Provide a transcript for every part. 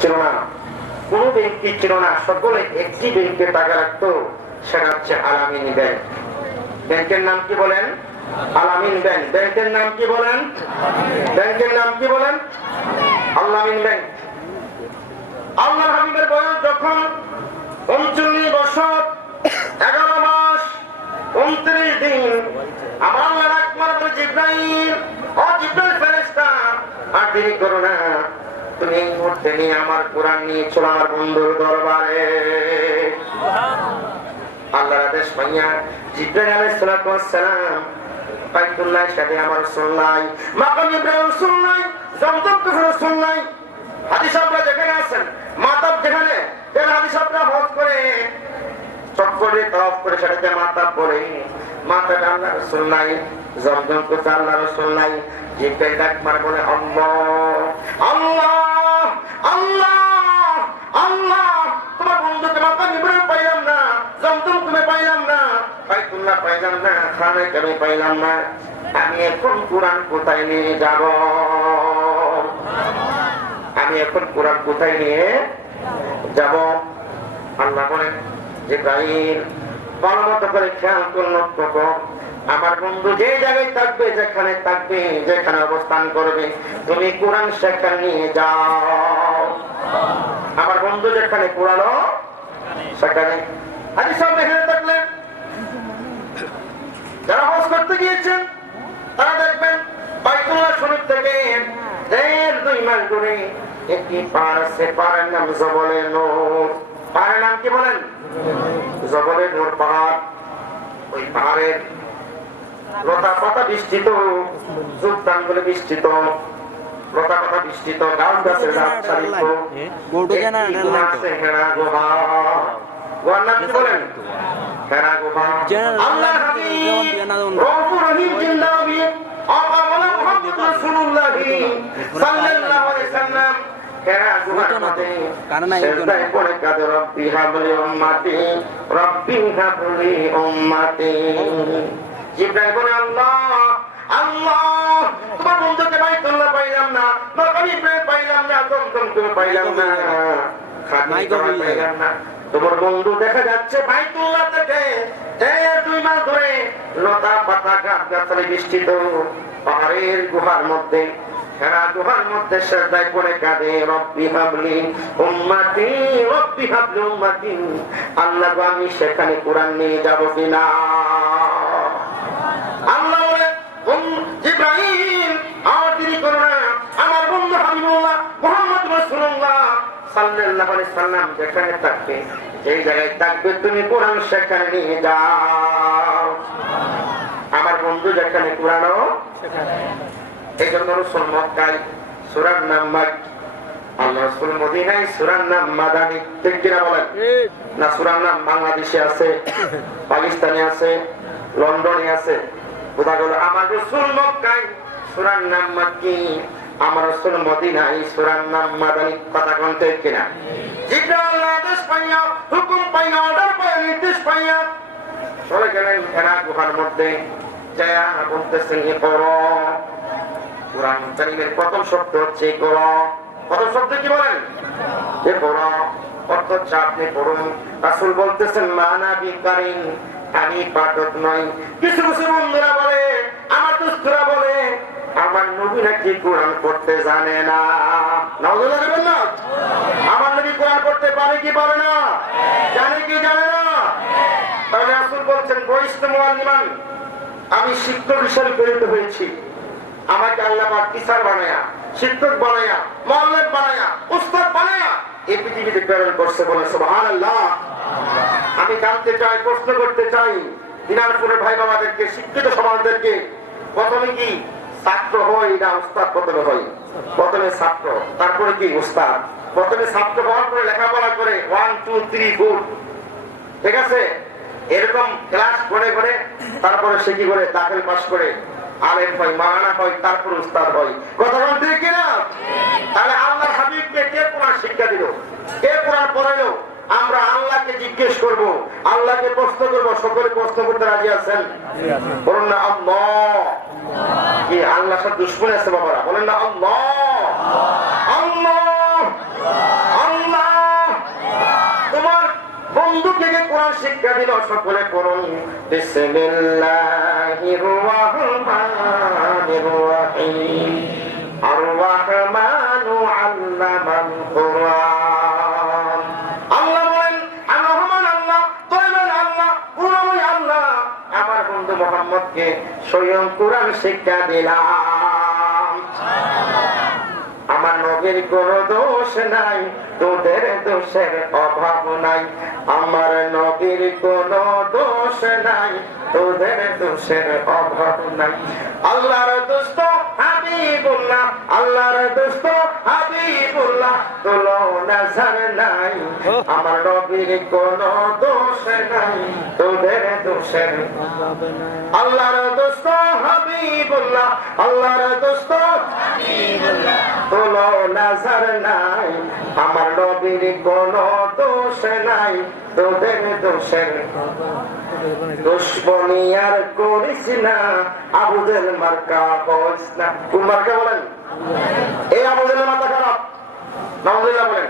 ছিল না, কোন ব্যাংকই ছিল না, সকলে একটি ব্যাংকে টাকা রাখতো, সেটা হচ্ছে আলামিন ব্যাংক। ব্যাংকের নাম কি বলেন? আলামিন ব্যাংক। ব্যাংকের নাম কি বলেন? ব্যাংকের নাম কি বলেন? আলামিন ব্যাংক। আল্লাহর হাবিবের বয়স যখন 39 বছর 11 মাস 29 দিন, আমার আল্লাহ আকবার বলে, জিবরাইল, ও জিবরাইল ফেরেশতা, আর দেরি করো না, তুমি এই মুহূর্তে নিয়ে আমার কোরআন নিয়ে চলো আমার বন্ধুর দরবারে। আল্লাহর আদেশ পাইয়া জিবরাইল আলাইহিস সালাম বাইতুল্লাহর সাথে আমার রাসূলুল্লাহ, মাকাম ইব্রাহিম রাসূলুল্লাহ, জমজম রাসূলুল্লাহ, হাদিস আপনারা যেখানে আছেন, মাতাব যেখানে, হাদিস আপনারা হজ করে চক্করে তাওয়াফ করে সেটাতে মাতাব পড়ে, মাতাবে আল্লাহ রাসূলুল্লাহ, জমজম করতে আল্লাহ রাসূলুল্লাহ, জিবরাইল আকবার বলে, আল্লাহ আল্লাহ আল্লাহ আল্লাহ, তোমার বন্ধুকে মাকাম ইব্রাহিম পাইলাম না, জমজম তুমি পাইলাম না, বাইতুল্লাহ পাইলাম না, খানায় কামে পাইলাম না, আমি এখন কোরআন কোথায় নিয়ে যাব? আমি এখন কোরআন কোথায় নিয়ে যাব? আল্লাহ বলেন, জিবরাইল ভালো মতো করে খেয়াল করো, আমার বন্ধু যে জায়গায় থাকবে, যেখানে থাকবে, যেখানে অবস্থান করবে, তুমি কোরআন সেখানে নিয়ে যাও। আমার বন্ধু যেখানে কোরআন সেখানে। হাদিস সব এখানে থাকলেন, যারা হজ করতে গিয়েছেন তারা দেখবেন বাইতুল্লাহ শরীফ থেকে 1.5-2 মাইল দূরে একটি পাহাড় আছে, পাহাড়ের নাম জবলে নূর। পাহাড়ের নাম কি বলেন? জবলে নূর পাহাড়। ওই পাহাড়ের লতা পাতা বিস্তৃত, যোগদান বলে বিস্তৃত, লতা পাতা বিস্তৃত, গাছ গাছের আচ্ছাদিত, আছে হেরা গুহা। গুহার নাম কি বলেন? হেরা গুহা। আল্লাহর হাবিব রউফুর রহিম জিন্দাবি আকা ওয়ালা মুহাম্মদ রাসূলুল্লাহ সাল্লাল্লাহু আলাইহি ওয়াসাল্লাম হেরা গুহার মধ্যে সেজদায় পড়ে কাঁদে, রব্বি হাবলি উম্মতি, রব্বি হাবলি উম্মতি। জিবরাইল বলে, আল্লাহ আল্লাহ, তোমার বন্ধুকে বাইতুল্লাহ পাইলাম না, মাকাম ইব্রাহিম পাইলাম না, জমজম পাইলাম না, খাদিজা পাইলাম না, তোমার বন্ধু দেখা যাচ্ছে বাইতুল্লাহ থেকে 2 মাইল ধরে লতা পাতা গাছ গাছালি বিস্তৃত পাহাড়ের গুহার মধ্যে, হেরা গুহার মধ্যে সেজদায় পড়ে কাঁদে, রব্বি হাবলি উম্মতি, রব্বি হাবলি উম্মতি। আল্লাহ গো, আমি সেখানে কোরআন নিয়ে যাব কিনা? আল্লাহ বলে, জিবরাইল আর দেরি করো না, আমার বন্ধু হাবিবুল্লাহ মুহাম্মদ রাসূলুল্লাহ সাল্লাল্লাহু আলাইহি সাল্লাম যেখানে থাকবে, যেই জায়গায় থাকবে, তুমি কোরআন সেখানে নিয়ে যাও। আমার বন্ধু যেখানে কোরআন সেখানে। এই জন্য রাসূল মক্কায় সূরার নাম মাক্কি, আল্লাহ রাসূল মদিনায় সূরার নাম মাদানী। ঠিক কিনা বলেন? না, সূরার নাম বাংলাদেশে আছে, পাকিস্তানে আছে, লন্ডনে আছে। বোঝা গেল, আমার রাসূল মক্কায় সূরার নাম মাক্কি, আমার রাসূল মদিনায় সূরার নাম মাদানী। কথা কোন ঠিক কিনা? জিবরাইল আদেশ পাইয়া, হুকুম পাইয়া, অর্ডার পাইয়া, নির্দেশ পাইয়া চলে গেলেন হেরা গুহার মধ্যে। যায়া বলতেছেন, ইকরা। কোরআন কারীমের প্রথম শব্দ হচ্ছে ইকরা। প্রথম শব্দ কি বলেন? ইকরা। অর্থ হচ্ছে আপনি পড়ুন। রাসূল বলতেছেন, মানা বিকারিন, আমি পাঠক নই। কিছু কিছু বন্ধুরা বলে, আমার দোস্তরা বলে, আমার নবী নাকি কোরআন পড়তে জানে না। নাউযুবিল্লাহ বলেন না? আমার নবী কোরআন পড়তে পারে কি পারে না? জানে কি জানে না? তাহলে রাসূল বলছেন, বয়স্ত মুআল্লিমান, আমি শিক্ষক হিসেবে প্রেরিত হয়েছি। আমাকে আল্লাহ পাক টিচার বানায়া, শিক্ষক বানায়া, মুআল্লিম বানায়া, উস্তাদ বানায়া এই পৃথিবীতে প্রেরণ করছে। বলে সুবহানাল্লাহ। আমি জানতে চাই, প্রশ্ন করতে চাই, দিনাজপুরের ভাই বাবাদেরকে, শিক্ষিত সমাজদেরকে, প্রথমে কি ছাত্র হই না উস্তাদ? প্রথমে হই, প্রথমে ছাত্র, তারপরে কি উস্তাদ। প্রথমে ছাত্র হওয়ার পরে লেখাপড়া করে 1 2 3 4, ঠিক আছে, এরকম ক্লাস করে করে তারপরে সে কি করে দাখিল পাস করে আলেম হয়, মাওলানা হয়, তারপর উস্তাদ হয়। কথা বলতে কিনা? তাহলে আল্লাহর হাবিবকে কে কোরআন শিক্ষা দিল? কে কোরআন পড়াইলো? আমরা আল্লাহকে জিজ্ঞেস করব, আল্লাহকে প্রশ্ন করব। সকলে প্রশ্ন করতে রাজি আছেন? বলুন না আল্লাহ। কি আল্লাহর সাথে দুশমনী আছে বাবারা? বলেন না আল্লাহ আল্লাহ কোরআন শিক্ষা দিল, সকলে পড়ুন বিসমিল্লাহির রহমানির রহিম। আর রহমানু আল্লামাল কুরআন। আল্লাহ বলেন, আর রহমান আল্লাহ, দয়ালু আল্লাহ, করুণাময় আল্লাহ, আমার বন্ধু মুহাম্মদকে স্বয়ং কোরআন শিক্ষা দিলাম। আমার নবীর কোনো দোষ নাই, তোদের দোষের অভাব নাই। আমার নবীর কোনো দোষ নাই, তোদের দোষের অভাব নাই। আল্লাহর দোস্ত হাবিবুল্লাহ, আল্লাহর দোস্ত হাবিবুল্লাহ, তুলনা যার নাই। আমার নবীর কোনো দোষ নাই, তোদের দোষের অভাব নাই। আল্লাহর দোস্ত হাবিবুল্লাহ, আল্লাহর দোস্ত হাবিবুল্লাহ, তুলনা যার নাই। আমার নবীর কোনো দোষ নাই, তোদের দোষের দুশ্মনী আর করিস না, আবুদের মার্কা করিস না। কোন মার্কা বলেন? এই আবুদের মাথা খারাপ, নাউজুবিল্লাহ বলেন।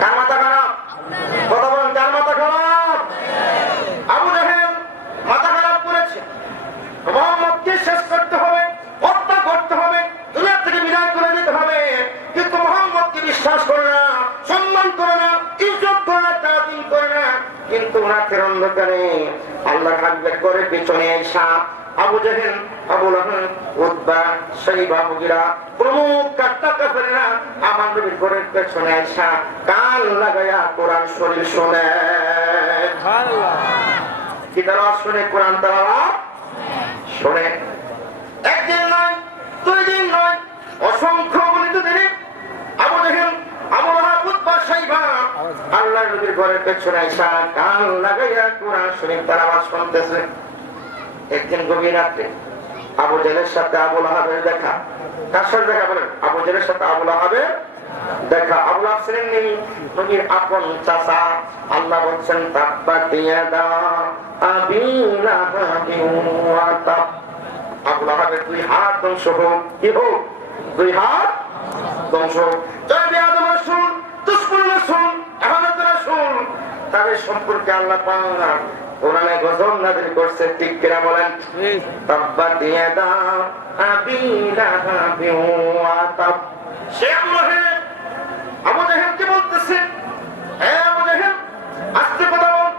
কার মাথা খারাপ? কথা বলেন, কার মাথা খারাপ? আবু জাহেল মাথা খারাপ করেছে। মুহাম্মদকে শেষ করতে হবে, হত্যা করতে হবে, দুনিয়া থেকে বিদায় করে দিতে হবে। কিন্তু মুহাম্মদকে বিশ্বাস করে না, সম্মান করে না, ইজ্জত করে না, তাজিম করে না। কিন্তু রাতের অন্ধকারে আল্লাহর হাবিবের করে পিছনে আইসা আবু জাহেল, আবু লাহাব, উতবা, শাইবা, মুগীরা প্রমুখ কাফেররা আমার নবীর ঘরের পেছনে আইসা কান লাগায়া কোরআন শরীফ শুনে। সুবহানাল্লাহ। কি তেলাওয়াত শুনে? কোরআন তেলাওয়াত শুনে। একদিন নয়, দুই দিন নয়, অসংখ্য গণিত দিনে আবু জাহেল, আবু লাহাব, উতবা, শাইবা আল্লাহর নবীর ঘরের পেছনে আইসা কান লাগাইয়া কোরআন শরীফ তেলাওয়াত শুনতেছে। একদিন গভীর রাত্রে আবু জাহেলের সাথে আবু লাহাবের দেখা। কার সাথে দেখা বলেন? আবু জাহেলের সাথে আবু লাহাবের দেখা। আবু লাহাব ছিলেন নবীর আপন চাচা। আল্লাহ বলছেন তাব্বাত ইয়াদা আবি লাহাবিন ওয়া তাব। আবু লাহাবের দুই হাত ধ্বংস হোক। কি হোক? দুই হাত ধ্বংস হোক। তবে আদম রাসূল, দুশমন রাসূল, আহমদ রাসূল, তাদের সম্পর্কে আল্লাহ পাক কোরআনে গজব নাযিল করছে। ঠিক কিনা বলেন? তাব্বাত ইয়াদা আবি লাহাবিন ওয়া তাব। সে আবু জাহেল কি বলতেছে? হে আবু জাহেল, আস্তে কথা বল,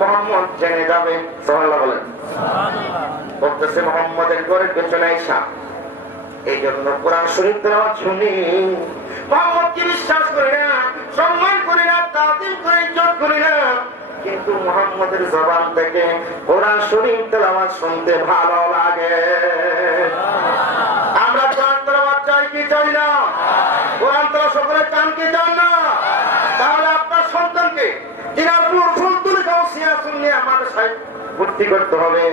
মুহাম্মদ জেনে যাবে। সুবহানাল্লাহ বলেন। সুবহানাল্লাহ। বলতেছে মুহাম্মদের ঘরের পেছনে আইসা এই জন্য কোরআন শরীফ তেলাওয়াত শুনি। মুহাম্মদকে বিশ্বাস করি না, সম্মান করি না, তাজিম করি, ইজ্জত করি না, কিন্তু মুহাম্মদের জবান থেকে কোরআন শরীফ তেলাওয়াত শুনতে ভালো লাগে। আমরা কোরআন তেলাওয়াত চাই কি চাই না? কোরআন তেলাওয়াত সকলে চান কি চান না? তাহলে আপনার সন্তানকে দিনাজপুর ফুলতুলি গাউসিয়া সুন্নিয়া মাদ্রাসায় ভর্তি করতে হবে।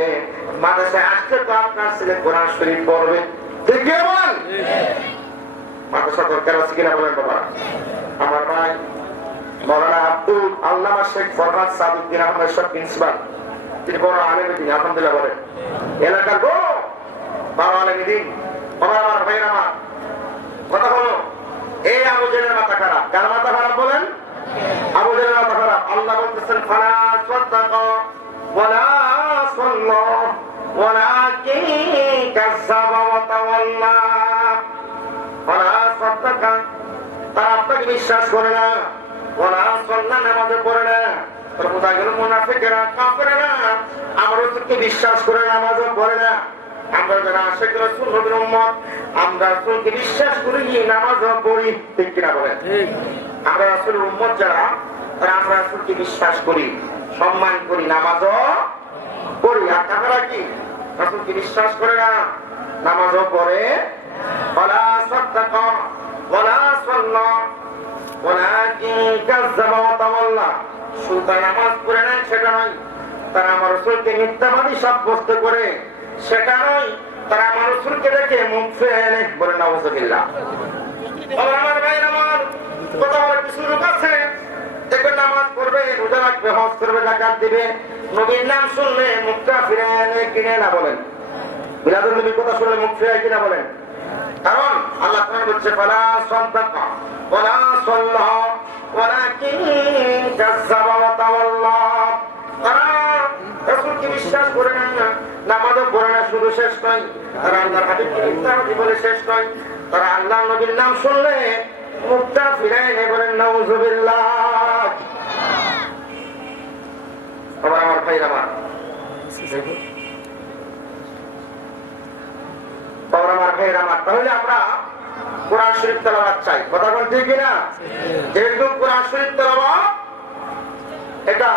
মাদ্রাসায় আসলে তো আপনার ছেলে কোরআন শরীফ পড়বে। ঠিক কি বলেন? মাদ্রাসা দরকার আছে কিনা বলেন বাবা? আমার ভাই মৌলানা আব্দুল আল্লামা শেখ ফরহাদ সাদুদ্দিন আহমেদ সব প্রিন্সিপাল, তিনি বড় আলেম দিন, আলহামদুলিল্লাহ বলেন। এলাকার বড় আলেম দিন। আমার ভাইয়ের আমার কথা হলো, এই আবু জাহেলের মাথা খারাপ। কার মাথা খারাপ বলেন? আবু জাহেলের মাথা খারাপ। আল্লাহ বলতেছেন ফালা সাদাকা ওয়ালা সাল্লা ওয়ালাকিন কাযাবা ওয়া তাওয়াল্লা। ফালা সাদাকা, তারা আপনাকে বিশ্বাস করে না, ওয়ালা সাল্লা, নামাজে পড়ে না। বোঝা গেল মুনাফিকেরা, কাফেরেরা আমার রাসূলকে বিশ্বাস করে না, নামাজও পড়ে না। আমরা যারা আশিক রাসূল নবীর উম্মত, আমরা রাসূলকে বিশ্বাস করি, নামাজও পড়ি। ঠিক কিনা বলেন? ঠিক। আমরা রাসূলের উম্মত যারা, তারা আমরা রাসূলকে বিশ্বাস করি, সম্মান করি, নামাজও পড়ি। আর কাফেররা কি? রাসূলকে বিশ্বাস করে না, নামাজও পড়ে। ওয়ালা সাদাকা ওয়ালা সাল্লা ওয়ালাকিন কাযাবা ওয়া তাওয়াল্লা। শুধু নামাজ পড়ে না সেটা নয়, তারা আমার রাসূলকে মিথ্যাবাদী সাব্যস্ত করে সেটা নয়, তারা আমার রাসূলকে দেখে মুখ ফেলে। বলে নাউযুবিল্লাহ। আমার ভাই আমার কথা বলার কিছু লোক আছে, দেখবেন নামাজ পড়বে, রোজা রাখবে, হজ করবে, যাকাত দিবে, নবীর নাম শুনলে মুখটা ফিরে কিনে না বলেন? মিলাদুন নবীর কথা শুনলে মুখ ফিরে কিনা বলেন? কারণ আল্লাহ কোরআন বলছে ফালা সাদাকা ওয়ালা সাল্লা ওয়ালাকিন কাযাবা ওয়া তাওয়াল্লা। শেষ নয়, তারা আল্লাহর হাবিবকে মিথ্যাবাদী বলে শেষ নয়, তারা আল্লাহ নবীর নাম শুনলে মুখটা ফিরায় নেই, বলেন নাউযুবিল্লাহ। আবার আমার ভাইরা আমার, আমার ভাইরা আমার, তাহলে আমরা কোরআন শরীফ তেলাওয়াত চাই, কথা কোন ঠিক না? যেহেতু কোরআন শরীফ তেলাওয়াত এটা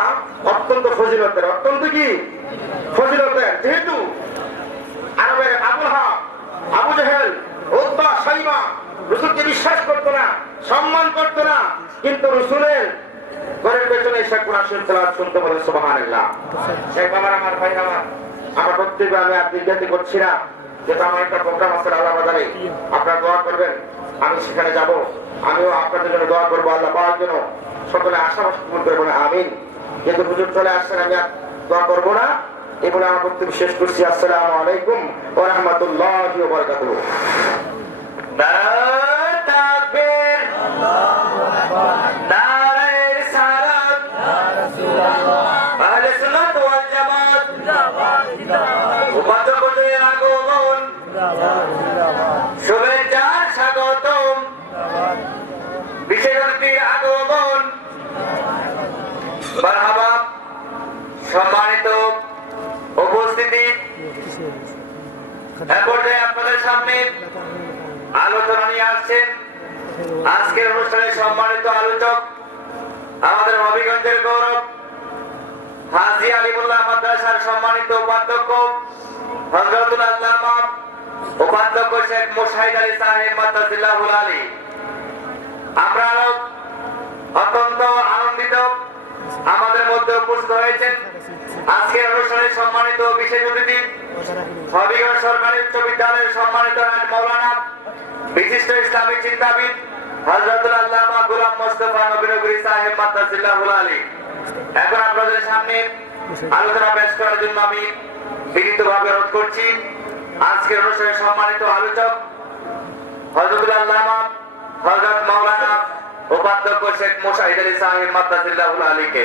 অত্যন্ত ফজিলতের, অত্যন্ত কি ফজিলতের, যেহেতু আরবের আবুল হাব, আবু জেহেল, উতবা, শাইবা রাসূলকে বিশ্বাস করতো না, সম্মান করতো না, কিন্তু রাসূলের ঘরের পেছনে এসে কোরআন শরীফ তেলাওয়াত শুনতে বলে সুবহানাল্লাহ। শেখ আমার ভাই আমার, আমার বক্তব্য আমি আর দীর্ঘায়িত করছি না, যেটা আমার একটা প্রোগ্রাম আছে আল্লাহ বাজারে, আপনারা দোয়া করবেন, আমি সেখানে যাব, আমিও আপনাদের জন্য দোয়া করবো আল্লাহ পাওয়ার জন্য, সকলে আশাবাসী পূরণ করবো না, আমিন। কিন্তু হুজুর চলে আসছেন, আমি আর দোয়া করবো না, এই বলে আমার বক্তব্য শেষ করছি। আসসালামু আলাইকুম ওয়া রাহমাতুল্লাহি ওয়া বারাকাতুহু। নারে তাকবীর, নারে রিসালাত, আহলে সুন্নাত ওয়াল জামাত, উম্মতের প্রতি আগমন, শুভেচ্ছার স্বাগতম, বিশেষ অতিথির আগমন, মারহাবা। সম্মানিত উপস্থিতি, এক পর্যায়ে আপনাদের সামনে আলোচনা নিয়ে আসছেন আজকের অনুষ্ঠানের সম্মানিত আলোচক, আমাদের হবিগঞ্জের গৌরব হাজী আলিমুল্লাহ মাদ্রাসার সম্মানিত উপাধ্যক্ষ হযরতুল আল্লামা উপাধ্যক্ষ শেখ মুশাহিদ আলী সাহেব মাদ্দাজিল্লাহুল আলী। আমরা অত্যন্ত আনন্দিত আমাদের মধ্যে উপস্থিত হয়েছেন আজকের অনুষ্ঠানের সম্মানিত বিশেষ অতিথি হবিগঞ্জ সরকারি উচ্চ বিদ্যালয়ের সম্মানিত মৌলানা বিশিষ্ট ইসলামী চিন্তাবিদ হযরতুল আল্লামা গোলাম মোস্তফা নবী সাহেব মাদ্দাজিল্লাহুল আলী। এখন আপনাদের সামনে আলোচনা পেশ করার জন্য আমি বিনীতভাবে অনুরোধ করছি আজকের অনুষ্ঠানের সম্মানিত আলোচক হযরতুল আল্লামা হযরত মাওলানা উপাধ্যক্ষ শেখ মুশাহিদ আলী সাহেব মাদ্দাজিল্লাহুল আলীকে।